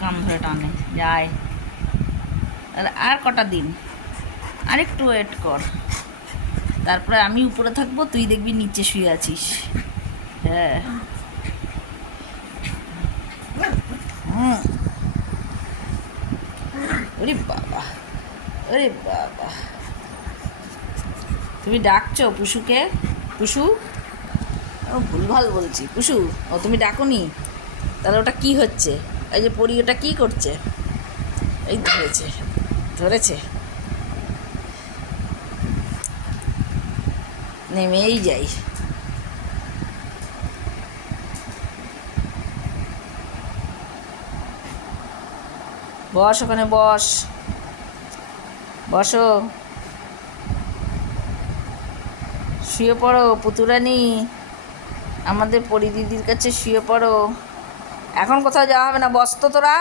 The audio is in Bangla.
কান ধরে টানে যায়। আর কটা দিন, আর একটু ওয়েট কর, তারপরে আমি উপরে থাকবো, তুই দেখবি নিচে শুয়ে আছিস। হ্যাঁ। ওরে বাবা, ওরে বাবা, তুমি ডাকছো পুষুকে? পুষু, ও ভুলভাল বলছি, পুষু, ও তুমি ডাকোনি? তাহলে ওটা কি হচ্ছে? এই যে পরি, ওটা কি করছে? এই ধরেছে, ধরেছে, নেমেই যাই। বস, ওখানে বস, বসো, শুয়ে পড়ো পুতুরানি, আমাদের পরি দিদির কাছে শুয়ে পড়ো। এখন কোথাও যাওয়া হবে না, বস তো তোরা।